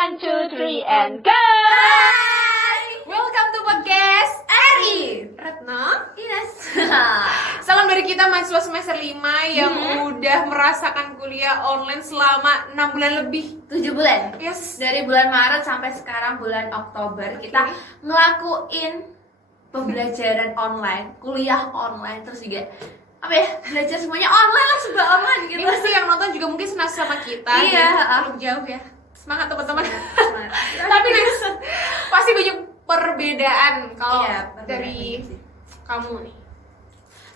One, two, three, and go! Hai, welcome to podcast Eri Retno, Ines. salam dari kita mahasiswa semester 5 yang udah merasakan kuliah online selama 6 bulan lebih. 7 bulan. Yes. Dari bulan Maret sampai sekarang bulan Oktober kita ngelakuin pembelajaran online, kuliah online, terus juga apa ya, belajar semuanya online lah, serba online gitu. Ini pasti yang nonton juga mungkin senang sama kita. Iya, belum jauh ya. Semangat teman-teman. Semangat. Tapi next, pasti banyak perbedaan kalau Iya, perbedaan dari sih. kamu nih.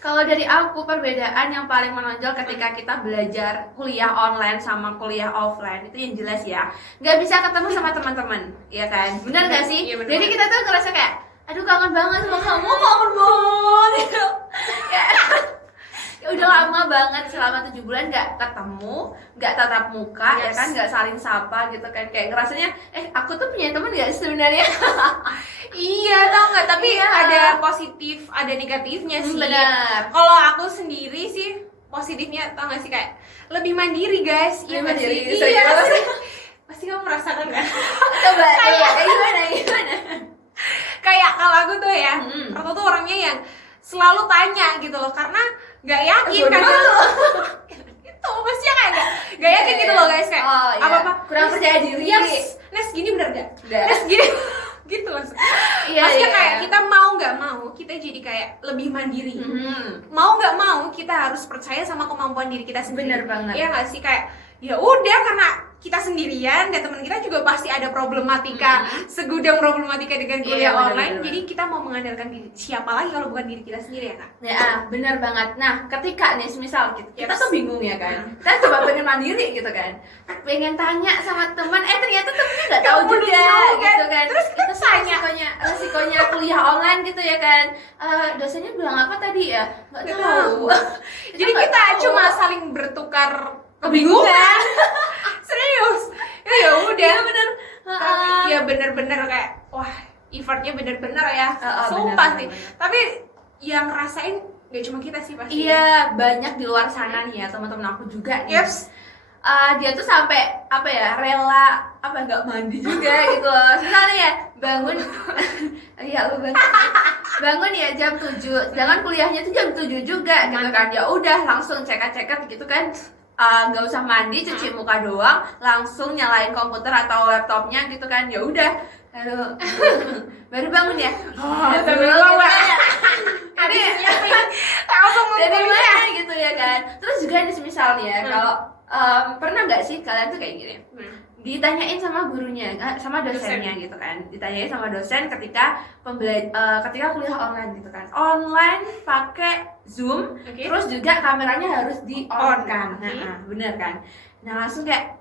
Kalau dari aku, perbedaan yang paling menonjol ketika kita belajar kuliah online sama kuliah offline itu yang jelas ya, nggak bisa ketemu sama teman-teman, ya kan? Benar nggak sih? Iya, benar. Jadi kita tuh ngerasa kayak, aduh kangen banget sama kamu, kangen banget gitu. Ya udah lama banget, selama 7 bulan nggak ketemu, nggak tatap muka, ya Yes. kan, nggak saling sapa gitu kan, kayak ngerasanya, aku tuh punya teman nggak sih sebenarnya? Iya, tau nggak? Tapi Iya. ada positif, ada negatifnya sih. Benar. Kalau aku sendiri sih positifnya tau nggak sih, kayak lebih mandiri guys. Lebih Iya nggak mandiri, sih? serius. Iya. Pasti kamu merasakan kan? Coba, Kayak- gimana? Kayak kalau aku tuh ya, Mm-mm. Reto tuh orangnya yang selalu tanya gitu loh, karena nggak yakin Bodoh. kadang. Gitu, maksudnya kayak nggak yakin gitu loh guys, kayak Oh, iya. apa-apa Kurang percaya diri. Yes, Nes gini bener gak? Udah. Nes gini gitu langsung. Iya, Maksudnya iya. kayak kita mau nggak mau kita jadi kayak lebih mandiri. Mau nggak mau kita harus percaya sama kemampuan diri kita sendiri. Bener banget. Iya nggak sih, kayak ya udah, karena kita sendirian dan teman kita juga pasti ada problematika, segudang problematika dengan kuliah Iya, bener, online. bener. Jadi kita mau mengandalkan diri siapa lagi kalau bukan diri kita sendiri ya kak? Ya, benar banget. Nah, ketika nih, misal kita Yes. tuh bingung ya kan, kita coba pengen mandiri gitu kan, pengen tanya sama teman, ternyata temennya nggak tahu Kamu juga bingung, kan? gitu kan. Terus kita Terus tanya. resikonya kuliah online gitu ya kan. Dosennya bilang apa tadi ya? Nggak Nggak tahu. Jadi nggak kita tahu. cuma saling bertukar Kebingungan. Serius? Ya udah. Iya bener. Tapi ya bener-bener kayak wah, effortnya bener-bener ya. Sumpah bener, sih. bener. Tapi yang ngerasain gak cuma kita sih pasti. Iya, banyak di luar sana nih ya, teman-teman aku juga nih. Yeps. Dia tuh sampai apa ya, rela nggak mandi juga gitu loh. Misalnya ya bangun iya lu bangun ya jam 7, jangan kuliahnya tuh jam 7 juga gitu kan. Ya udah langsung cekat-cekat gitu kan. Nggak usah mandi, cuci muka doang, langsung nyalain komputer atau laptopnya gitu kan. Ya udah, lalu baru bangun ya. Tapi bawa. Ini Langsung dari ngumpulin. mana gitu ya kan. Terus juga nih misalnya ya, kalau pernah nggak sih kalian tuh kayak gini, ditanyain sama gurunya, sama dosennya gitu kan, ditanyain sama dosen ketika ketika kuliah online gitu kan, online pakai Zoom, Oke. terus juga kameranya harus di on kan. Oke. Bener kan. Nah langsung kayak,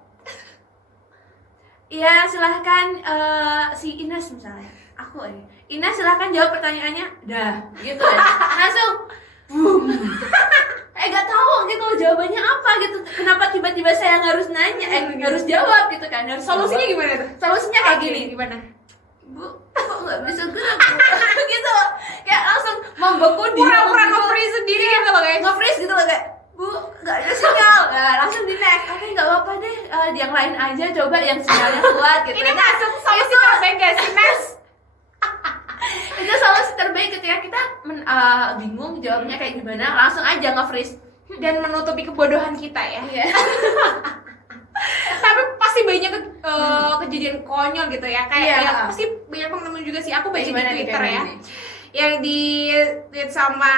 iya silahkan si Ines misalnya, aku ini Ines silahkan jawab pertanyaannya, dah gitu kan. Langsung boom. Gak tahu gitu loh jawabannya apa gitu, kenapa tiba-tiba saya yang harus nanya, harus jawab gitu kan. Harus Solusinya jawab. gimana tuh? Solusinya kayak Oke, gini, gimana? Bu, kok nggak bisa gerak Bu?" gitu loh, kayak langsung membeku di Pura-pura nge-freeze sendiri gitu loh guys. nge-freeze gitu loh, kayak Bu, nggak ada sinyal. Nah, langsung di next, oke nggak apa-apa deh, yang lain aja coba yang sinyalnya kuat gitu. Ini Nah, langsung solusi terbaik gak sih, Nes? itu solusi terbaik ketika kita bingung jawabnya kayak gimana, langsung aja nge-freeze. Dan menutupi kebodohan kita ya. Iya. Tapi pasti banyak kejadian konyol gitu ya, kayak Iya. ya, pasti banyak temen-temen juga sih, aku baca di Gimana nih, Twitter kayak ya, gimana nih? yang di tweet sama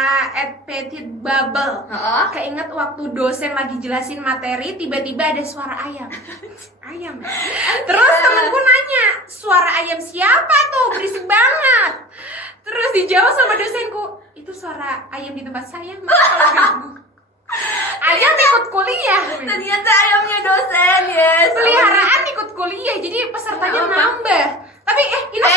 @petitbubble. Oh, Keinget waktu dosen lagi jelasin materi, tiba-tiba ada suara ayam. Ayam. Terus temenku nanya, suara ayam siapa tuh? Berisik banget. Terus dijawab sama dosenku, itu suara ayam di tempat saya, Mas, kalau ganggu. Ayam ikut kuliah. ternyata ayamnya dosen, yes. Peliharaan ikut kuliah, jadi pesertanya Ya, apa? nambah. Tapi Ines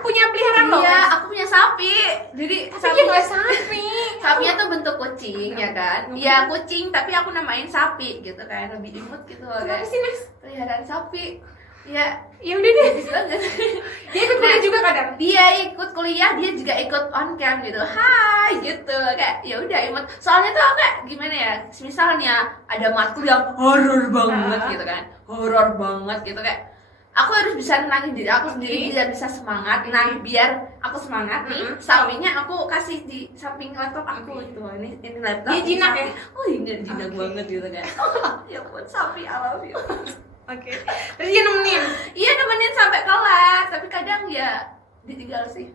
punya peliharaan loh. Iya, Mas. aku punya sapi. Jadi Tapi dia nggak sapi. sapinya tuh bentuk kucing ya kan? Iya kucing, tapi aku namain sapi gitu kan, lebih imut gitu loh Kenapa guys. sih, Nes? Peliharaan sapi. Ya, Ya udah deh. bagus banget. Dia ikut kuliah Nah, juga kadang. Dia ikut kuliah, dia juga ikut on cam gitu. Hai gitu. Kayak ya udah imut. Soalnya tuh aku kayak gimana ya? Misalnya ada matkul yang horor banget gitu kan. Horor banget gitu kayak aku harus bisa nenangin diri aku sendiri biar bisa semangat. Nah, biar aku semangat nih, sapinya aku kasih di samping laptop aku gitu. Ini laptop. Dia jinak ya? Oh, ini jinak banget gitu kan. Ya ampun, sapi I love you. Oke. Terus dia nemenin. Iya, nemenin sampai kelas, tapi kadang ya ditinggal sih.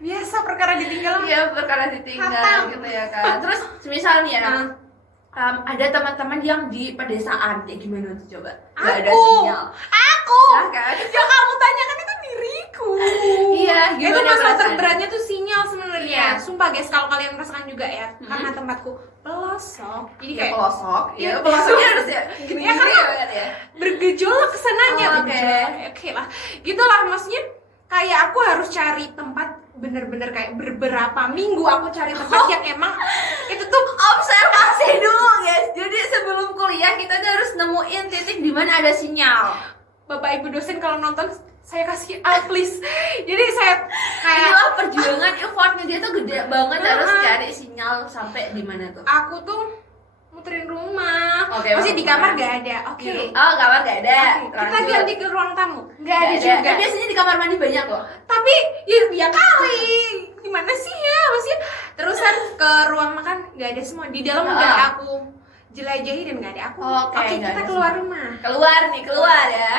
Biasa perkara ditinggal. Iya, perkara ditinggal Hatam. gitu ya kan. Terus misalnya ada teman-teman yang di pedesaan, kayak gimana tuh coba? Gak ada sinyal. Aku. Ya kan? Yang kamu tanyakan itu diriku. Iya, Itu gimana masalah perasaannya? terberatnya tuh sinyal sebenarnya. Iya. Sumpah guys, kalau kalian merasakan juga ya, karena tempatku pelosok. Jadi Ya kayak pelosok. Iya, Ya pelosoknya harus ya gini Ya, karena kan ya. bergejolak kesananya. Oh, oke. Oke lah. Gitulah maksudnya kayak aku harus cari tempat bener-bener kayak beberapa minggu aku cari tempat yang emang itu tuh Observasi dulu guys. Jadi sebelum kuliah kita tuh harus nemuin titik di mana ada sinyal. Bapak Ibu dosen kalau nonton saya kasih please. Jadi saya kayak Itulah perjuangan effortnya dia tuh gede banget harus cari sinyal sampai di mana tuh. aku tuh muterin rumah. Oke, Masih di rumah. kamar gak ada. Oke. Oh, kamar gak ada. Oke, kita ganti ke ruang tamu. Gak ada Gak juga. Tapi biasanya di kamar mandi banyak kok. Tapi ya kali. Gimana sih ya? Maksudnya terusan ke ruang makan gak ada semua. Di dalam udah aku jelajahi dan gak ada aku. Oke, Oke, nggak kita ada keluar semua. rumah. Keluar ya.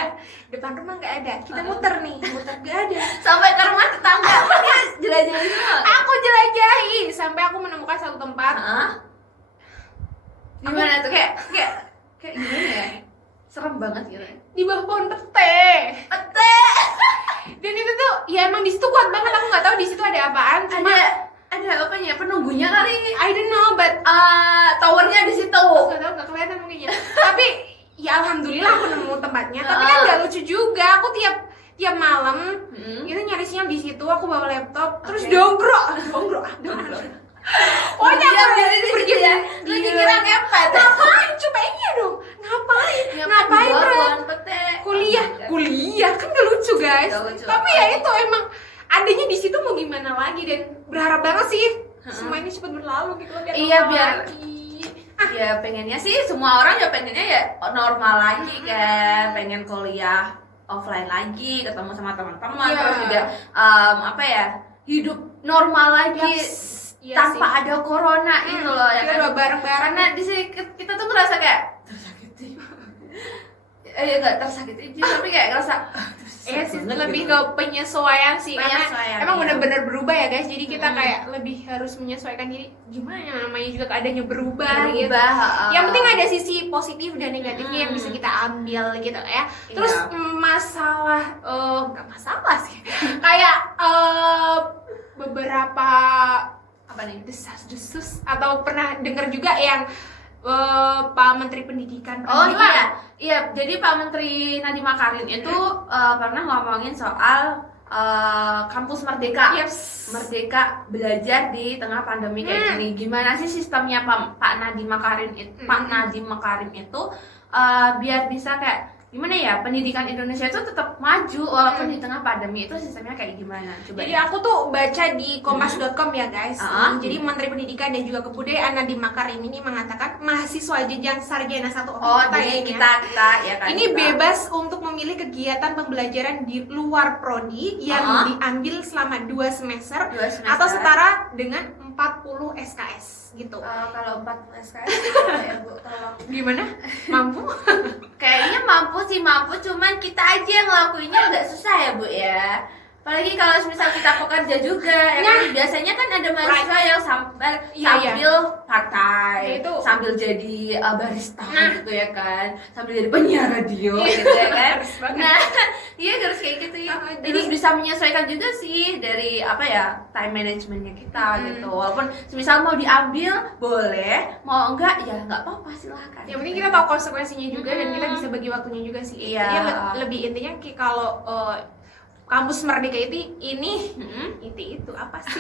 Depan rumah gak ada. Kita muter nih, muter gak ada. Sampai ke rumah tetangga. Dia jelajah semua. Aku jelajahi sampai aku menemukan satu tempat. Gimana tuh kayak gimana ya? Serem banget gitu. Di bawah pohon pete. Dan itu tuh ya emang di situ kuat banget. Aku nggak tahu di situ ada apaan. Cuma Ada apanya? Penunggunya kali. I don't know, but Towernya di situ. nggak tahu, nggak kelihatan mungkin ya. Tapi ya alhamdulillah aku nemu tempatnya. Tapi kan nggak lucu juga. Aku tiap malam itu nyari sinyal di situ. Aku bawa laptop, terus dongkrok. Oh Dia pergi ya. Lu dikira ngepet. Ngapain? Coba iya dong. Ngapain terus? Kuliah kan gak lucu guys. Nggak lucu. Tapi ya itu emang adanya di situ mau gimana lagi, dan berharap banget sih semua ini cepat berlalu gitu loh, Iya, normal biar lagi. Ya pengennya sih semua orang ya pengennya ya normal lagi kan, pengen kuliah offline lagi, ketemu sama teman-teman, Iya. terus juga hidup normal lagi. Iya Tanpa ada corona itu loh ya kita kan. udah bareng-bareng. Karena di sini kita tuh ngerasa kayak tersakiti. Enggak tersakiti sih, tapi kayak ngerasa Iya sih, lebih ke penyesuaian sih. Penyesuaian, Karena emang iya. benar-benar berubah ya guys. Jadi kita kayak lebih harus menyesuaikan diri. Gimana namanya juga keadaannya berubah gitu. Yang penting ada sisi positif dan negatifnya yang bisa kita ambil gitu ya. Terus masalah nggak masalah sih. Kayak beberapa apa nih desas-desus atau pernah dengar juga yang Pak Menteri Pendidikan Oh bilang, iya, jadi Pak Menteri Nadiem Makarim itu pernah ngomongin soal kampus Merdeka. Merdeka belajar di tengah pandemi kayak gini. Gimana sih sistemnya Pak Nadiem Makarim itu biar bisa kayak gimana ya, pendidikan Indonesia itu tetap maju walaupun di tengah pandemi, itu sistemnya kayak gimana? Coba. Jadi aku tuh baca di kompas.com ya guys. Jadi Menteri Pendidikan dan juga Kebudayaan Nadiem Makarim ini mengatakan mahasiswa jenjang sarjana 1 Jadi kita ya kan. ini bebas untuk memilih kegiatan pembelajaran di luar prodi yang diambil selama 2 semester, atau setara dengan 40 SKS gitu. Kalau 40 SKS ya Bu, tolong. Gimana? Mampu? Kayaknya mampu, cuman kita aja yang ngelakuinnya agak susah ya Bu ya. Apalagi kalau misal kita pekerja juga ya kan? Biasanya kan ada mahasiswa yang sambil part-time, sambil jadi barista gitu ya kan, sambil jadi penyiar radio gitu ya kan. Nah, iya harus kayak gitu ya. Jadi bisa menyesuaikan juga sih dari time managementnya kita gitu. Walaupun misal mau diambil boleh, mau enggak ya enggak apa-apa, silahkan. Yang penting kita tahu konsekuensinya juga dan kita bisa bagi waktunya juga sih. Iya. Jadi lebih intinya kalau Kampus Merdeka itu apa sih?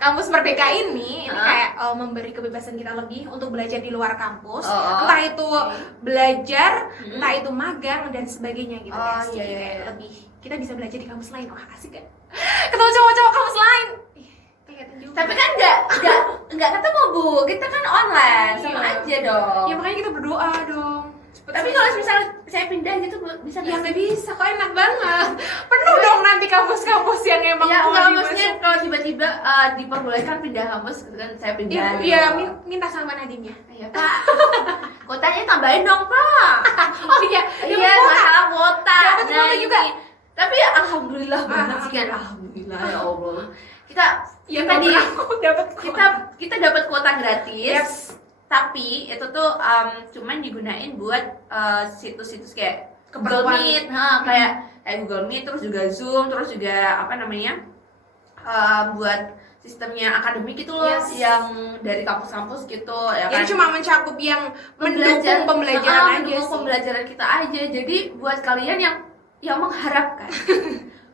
Kampus Merdeka ini kayak memberi kebebasan kita lebih untuk belajar di luar kampus, entah itu belajar, entah itu magang dan sebagainya gitu guys. Jadi kayak lebih kita bisa belajar di kampus lain. Wah, asik kan? Ketemu cowok-cowok kampus lain. Tapi kan enggak ketemu Bu, kita kan online, sama aja dong. Ya makanya kita berdoa dong. Tapi kalau misalnya saya pindah gitu bisa Ya nggak nggak sih? bisa, kok enak banget. Penuh dong nanti kampus-kampus yang emang Ya mau enggak, dimasuk. maksudnya kalau tiba-tiba diperbolehkan pindah kampus gitu kan, saya pindah gitu. Iya, minta sama Nadine ya. Iya Pak, kotanya tambahin dong Pak. Oh iya, Iya, masalah kuota. Dapat kuota juga. Tapi ya alhamdulillah banget sih kan, alhamdulillah ya Allah. Kita Ya kita di dapat kita dapat kuota gratis. Yes. Tapi itu tuh cuman digunain buat situs-situs kayak Google Keperluan. Meet, kayak Google Meet, terus juga Zoom, terus juga apa namanya buat sistemnya akademik gitu loh, Yes. yang dari kampus-kampus gitu ya kan. Jadi cuma mencakup yang mendukung pembelajaran aja mendukung sih. pembelajaran kita aja. Jadi buat kalian yang mengharapkan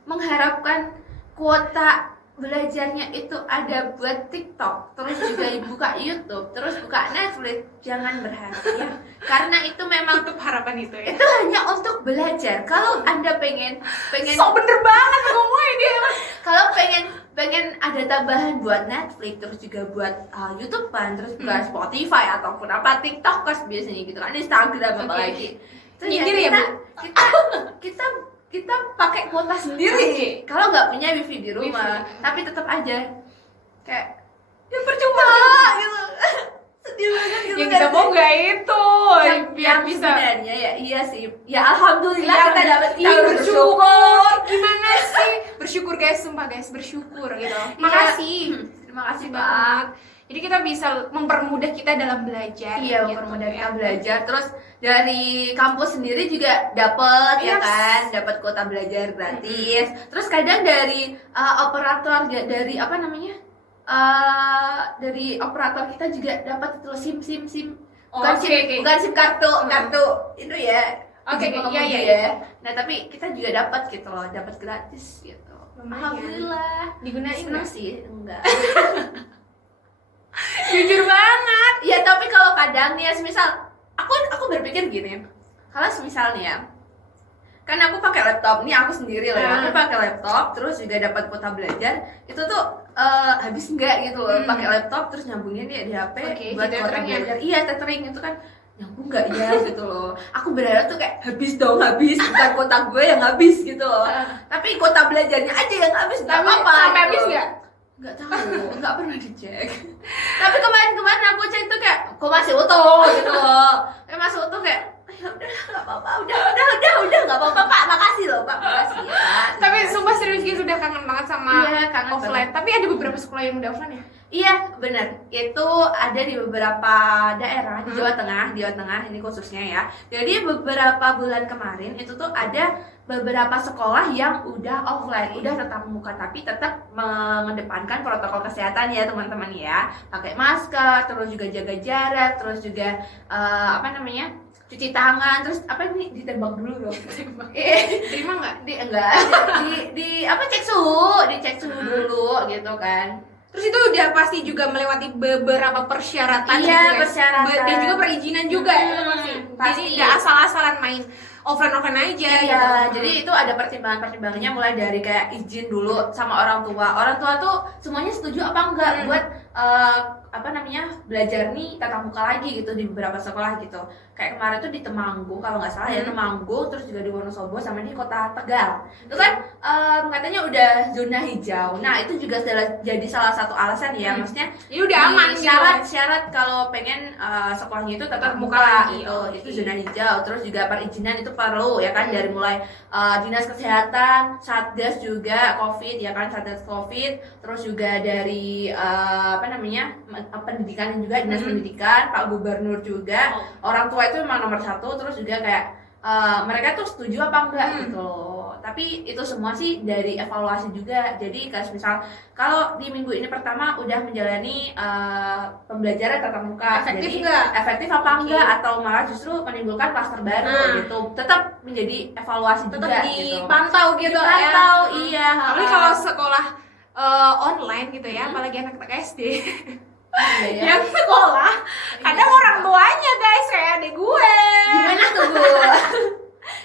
mengharapkan kuota belajarnya itu ada buat TikTok, terus juga buka YouTube, terus buka Netflix, jangan berharap ya. Karena itu memang Tutup harapan itu ya. itu hanya untuk belajar. Kalau Anda pengen So bener banget ngomongnya dia. kalau pengen ada tambahan buat Netflix, terus juga buat YouTube-an, terus buat Spotify ataupun apa, TikTokers biasanya gitu kan, Instagram apalagi. Itu ya Nyindir ya, Bu? kita pakai kuota sendiri. Kalau nggak punya wifi di rumah, tapi tetap aja kayak Ya percuma gitu. Sedih banget gitu. yang kita kan. mau nggak itu biar Yang bisa sebenarnya ya iya sih. Ya alhamdulillah Iya, kita dapat iya, bersyukur. Gimana sih? Bersyukur guys, sumpah guys, bersyukur gitu. Makasih. Terima kasih Pak. banget. Jadi kita bisa mempermudah kita dalam belajar. Iya, gitu, mempermudah ya. kita belajar. Terus dari kampus sendiri juga dapat ya Yes. kan, dapat kuota belajar gratis. Terus kadang dari operator dari apa namanya? Dari operator kita juga dapat itu loh, SIM. Oh, Bukan oke, SIM, oke. bukan SIM kartu itu ya. Oke, izin oke, iya, pengemudi iya. ya. Nah, tapi kita juga dapat gitu loh, dapat gratis gitu. Lumayan. Alhamdulillah. Digunain Senang nggak? sih, enggak. Jujur banget. Ya tapi kalau kadang nih ya, semisal aku berpikir gini, kalau semisal nih ya, kan aku pakai laptop nih, aku sendiri lah ya, aku pakai laptop terus juga dapat kuota belajar, itu tuh habis enggak gitu loh, pakai laptop terus nyambungin dia di HP Oke, buat di kuota tethering ya? belajar. Iya, tethering itu kan nyambung nggak ya gitu loh. Aku berharap tuh kayak habis bukan kuota gue yang habis gitu loh, tapi kuota belajarnya aja yang habis, nggak Tapi apa-apa sampai gitu habis loh. nggak? Nggak tahu, nggak pernah dicek. Tapi kemarin aku cek tuh kayak, kok masih utuh gitu loh. Kayak masih utuh kayak, ya udah nggak apa-apa, udah nggak apa-apa Pak, makasih loh Pak, makasih ya Pak. Tapi sumpah serius gitu udah kangen banget sama Iya, kangen offline. Tapi ada beberapa sekolah yang udah offline ya. Iya benar, itu ada di beberapa daerah di Jawa Tengah ini khususnya ya. Jadi beberapa bulan kemarin itu tuh ada beberapa sekolah yang udah offline, udah tatap muka, tapi tetap mengedepankan protokol kesehatan ya teman-teman ya, pakai masker, terus juga jaga jarak, terus juga apa namanya, cuci tangan, terus apa ini ditembak dulu dong. Terima nggak? Di apa, cek suhu dulu gitu kan. Terus itu udah pasti juga melewati beberapa persyaratan Iya, gitu, guys. persyaratan. Dan juga perizinan juga ya pasti. Jadi pasti. nggak asal-asalan main offline aja Iya, gitu. jadi itu ada pertimbangannya mulai dari kayak izin dulu sama orang tua. Orang tua tuh semuanya setuju apa enggak buat apa namanya, belajar nih tatap muka lagi gitu di beberapa sekolah gitu. Kayak kemarin tuh di Temanggung kalau nggak salah ya, Temanggung, terus juga di Wonosobo sama di Kota Tegal. Itu kan katanya udah zona hijau. Nah, itu juga jadi salah satu alasan ya, maksudnya Jadi udah aman gitu. syarat kalau pengen sekolahnya itu tatap Tatap muka muka lagi. gitu. Oke. Itu zona hijau. Terus juga perizinan itu perlu ya kan, dari mulai dinas kesehatan, satgas juga COVID ya kan, satgas COVID, terus juga dari apa namanya, pendidikan juga, dinas pendidikan, Pak Gubernur juga, orang tua itu memang nomor satu. Terus juga kayak mereka tuh setuju apa enggak gitu loh. Tapi itu semua sih dari evaluasi juga. Jadi kayak misal kalau di minggu ini pertama udah menjalani pembelajaran tatap muka, Efektif jadi nggak? efektif apa enggak, atau malah justru menimbulkan klaster baru gitu. Tetap menjadi evaluasi Tetap juga gitu. dipantau gitu Dipantau, ya. iya. Apalagi kalau sekolah online gitu ya, apalagi anak-anak SD. Iya, ya. Yang sekolah kadang orang tuanya guys kayak adik gue. Gimana tuh Bu?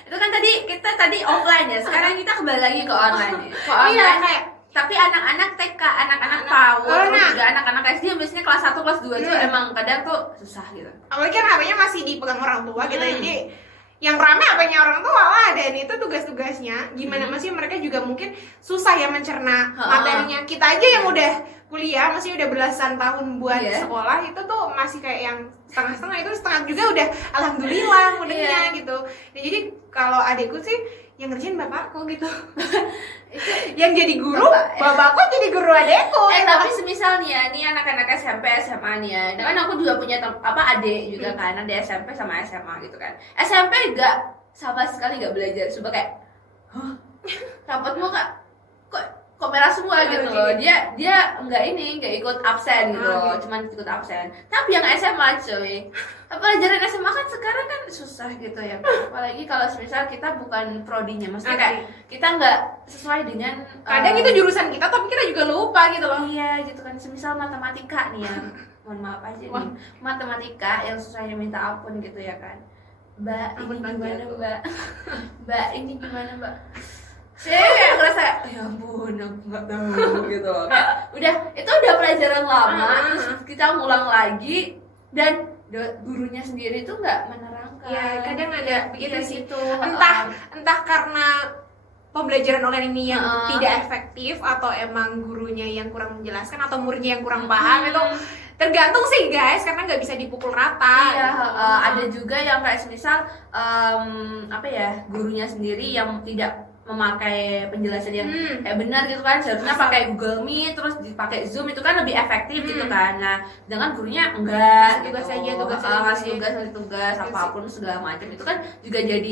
Itu kan kita tadi offline ya, sekarang kita kembali lagi ke online nih. Ke Iya online kayak Tapi anak-anak TK, anak-anak PAUD, terus nah. juga anak-anak SD yang biasanya kelas 1, kelas 2 tuh emang kadang tuh susah gitu. Apalagi kan HP-nya masih dipegang orang tua gitu, jadi yang rame HP-nya orang tua lah, dan itu tugas-tugasnya gimana, masih mereka juga mungkin susah ya mencerna materinya. Kita aja yang udah kuliah, masih udah belasan tahun buat sekolah, itu tuh masih kayak yang setengah-setengah, itu setengah juga udah alhamdulillah mudahnya gitu. Ya, jadi kalau adikku sih yang ngerjain bapakku gitu. Yang jadi guru bapakku, jadi guru adekku. Tapi semisal nih ya, nih anak-anak SMP, SMA nih ya, kan aku juga punya adik juga kan, ada SMP sama SMA gitu kan. SMP enggak sama sekali enggak belajar, coba kayak rapotmu kok merah semua gitu loh. Dia enggak ikut absen gitu loh, cuman ikut absen. Tapi yang SMA cuy, pelajaran SMA kan sekarang kan susah gitu ya, apalagi kalau misal kita bukan prodinya, maksudnya kayak kita nggak sesuai dengan kadang itu jurusan kita tapi kita juga lupa gitu loh. Iya gitu kan, semisal matematika nih ya, mohon maaf aja nih, matematika yang susahnya minta ampun gitu ya kan, mbak ini gimana mbak ini gimana mbak, saya ngerasa ya ampun aku nggak tahu gitu loh. Itu udah pelajaran lama, terus kita ngulang lagi dan gurunya sendiri tuh nggak menerangkan. Ya kadang ada begitu sih, itu entah karena pembelajaran online ini yang tidak efektif, atau emang gurunya yang kurang menjelaskan, atau muridnya yang kurang paham. Itu tergantung sih guys, karena nggak bisa dipukul rata. Iya, ada juga yang kayak misal gurunya sendiri yang tidak memakai penjelasan yang kayak benar gitu kan, seharusnya pakai Google Meet terus dipakai Zoom, itu kan lebih efektif gitu kan. Nah, dengan gurunya enggak tugas gitu. ngasih tugas apapun segala macam, itu kan juga jadi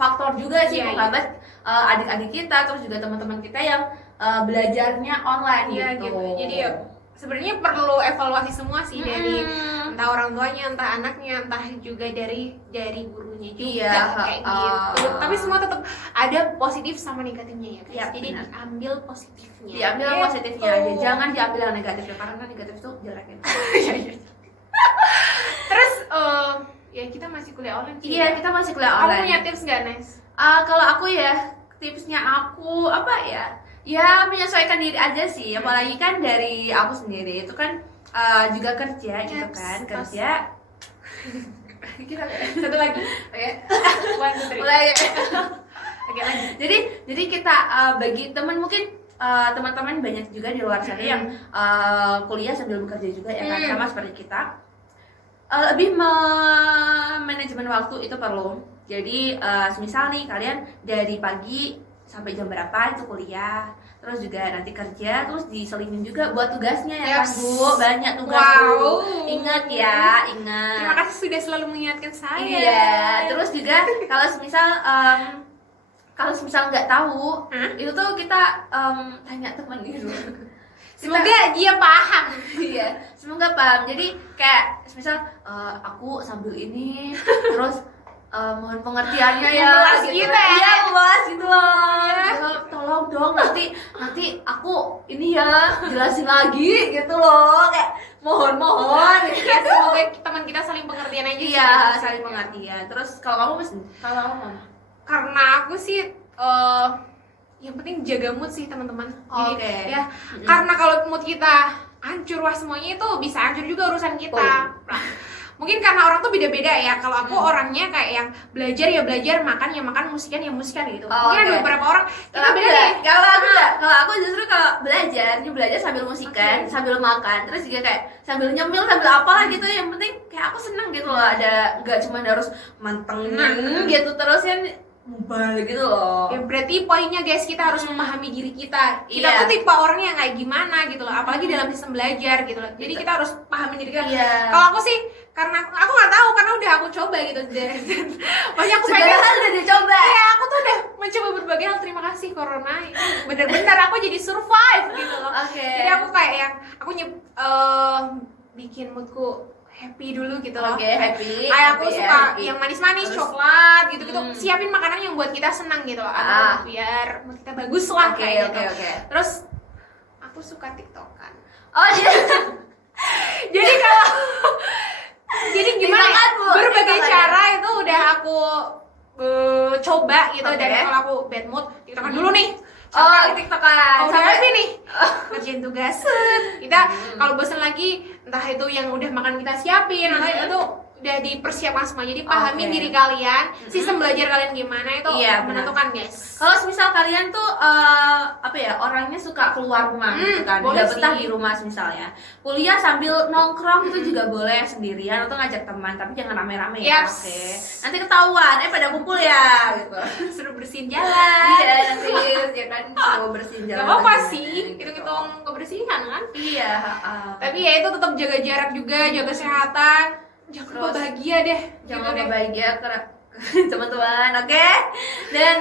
faktor juga sih menghambat adik-adik kita, terus juga teman-teman kita yang belajarnya online gitu. Jadi ya sebenarnya perlu evaluasi semua sih, dari entah orang tuanya, entah anaknya, entah juga dari gurunya juga kayak gitu. Tapi semua tetap ada positif sama negatifnya ya guys. Jadi diambil positifnya. Diambil positifnya aja, jangan diambil yang negatifnya, karena negatif itu jelek gitu. Terus ya kita masih kuliah online sih. Iya, kita masih kuliah online. Kamu punya tips nggak, Nes? Kalau aku ya, tipsnya aku ya menyesuaikan diri aja sih, apalagi kan dari aku sendiri itu kan juga kerja gitu kan, kerja. Satu lagi. Oke. Mulai. Oke, lanjut. Jadi kita bagi teman, mungkin teman-teman banyak juga di luar sana yang kuliah sambil bekerja juga ya kan, sama seperti kita. Lebih manajemen waktu itu perlu. Jadi semisal nih kalian dari pagi sampai jam berapa itu kuliah, terus juga nanti kerja, terus diselipin juga buat tugasnya ya kan Bu, banyak tugas Bu. Ingat ya, ingat. Terima kasih sudah selalu mengingatkan saya. Iya, terus juga kalau semisal nggak tahu, itu tuh kita tanya teman gitu. Semoga dia paham. Iya, semoga paham. Jadi kayak misal aku sambil ini terus mohon pengertiannya ya gitu. Iya, membahas gitu loh. Tolong dong nanti aku ini ya jelasin lagi gitu loh. Kayak mohon. Ya, semoga teman kita saling pengertian aja. Iya, saling pengertian. Terus kalau kamu karena aku sih yang penting jaga mood sih teman-teman. Jadi ya karena kalau mood kita hancur, wah semuanya itu bisa hancur juga urusan kita. Mungkin karena orang tuh beda-beda ya. Kalau aku orangnya kayak yang belajar ya belajar, makan ya makan, musikan ya musikan gitu. Mungkin ada beberapa orang kita beda deh. Kalau aku justru kalau belajar sambil musikan, sambil makan, terus juga kayak sambil nyemil, sambil apalah gitu. Yang penting kayak aku senang gitu loh. Ada nggak cuma harus manteng gitu terus kan, mubal gitu loh. Ya berarti poinnya guys, kita harus memahami diri kita. Kita tuh tipe orangnya yang kayak gimana gitu loh. Apalagi dalam sistem belajar gitu loh. Jadi kita harus pahami diri kita. Kalau aku sih karena aku nggak tahu, karena udah aku coba gitu. Maksudnya aku segala hal udah dicoba. Iya, aku tuh udah mencoba berbagai hal. Terima kasih corona. Bener-bener aku jadi survive gitu loh. Jadi aku kayak yang aku bikin moodku happy dulu gitu loh. Happy. Kayak aku suka yang manis-manis, coklat gitu-gitu. Siapin makanan yang buat kita senang gitu loh. Biar mood kita bagus lah kayak gitu. Terus aku suka TikTokan. Oh iya. Jadi kalau gimana ya? Berbagai cara itu udah aku coba gitu. Dan kalau aku bad mood, TikTokan dulu nih. Oh, TikTokan. udah happy nih ngerjain tugas. Kita kalau bosan lagi, entah itu yang udah makan kita siapin atau itu udah dipersiapkan semua. Jadi pahami Oke. diri kalian, sistem belajar kalian gimana itu Iya, benar. menentukan, guys. Kalau misal kalian tuh apa ya, orangnya suka keluar rumah gitu kan, boleh nggak betah sih. di rumah misalnya, kuliah sambil nongkrong itu juga boleh sendirian atau ngajak teman, tapi jangan rame-rame ya, Yaps. oke? Nanti ketahuan, pada kumpul ya, gitu. Suruh bersihin jalan. Iya, nanti ya kan suruh bersihin jalan. Gak apa-apa dan sih, lain-lain, gitu. hitung-hitung kebersihan kan. Iya. Tapi ya itu tetap jaga jarak juga, jaga kesehatan. Jangan lupa Terus, bahagia deh. jangan gitu lupa deh. bahagia ke teman-teman, oke? Dan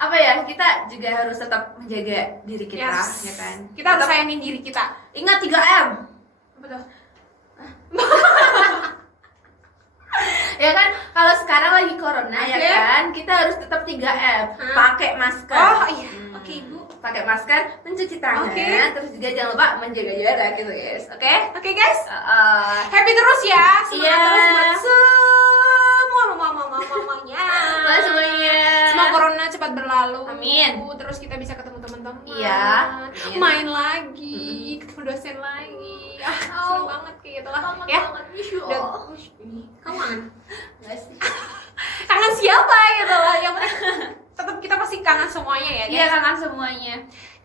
apa ya, kita juga harus tetap menjaga diri kita, Yes. ya kan? Kita harus sayangin diri kita. Ingat 3M. Betul. Ya kan, kalau sekarang lagi corona ya Oke. kan, kita harus tetap 3M. Hah? Pakai masker. Oh iya, Oke, Ibu. Pakai masker, mencuci tangan, Oke. terus juga jangan lupa menjaga jarak gitu, guys. Oke? Oke guys, Uh, happy terus ya. Semangat Iya. terus buat semua mamanya. Buat semuanya. Semoga corona cepat berlalu. Amin. Terus kita bisa ketemu teman-teman. Iya. Amin. Main lagi, ketemu dosen lagi. Seru banget kayak gitu lah. Ya. Oh. Kangen. Enggak sih. Kangen siapa gitu lah. Yang penting tetap kita pasti kangen semuanya ya. Iya, guys. kangen semuanya.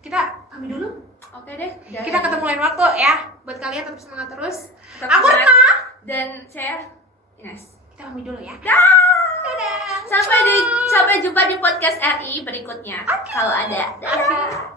Kita pamit dulu. Oke deh. Kita ketemu lain waktu ya. Buat kalian tetap semangat terus. Tetap Aku semangat. Rena. Dan saya Ines. Kita pamit dulu ya. Sampai jumpa di podcast RI berikutnya. Kalau ada. Dadah.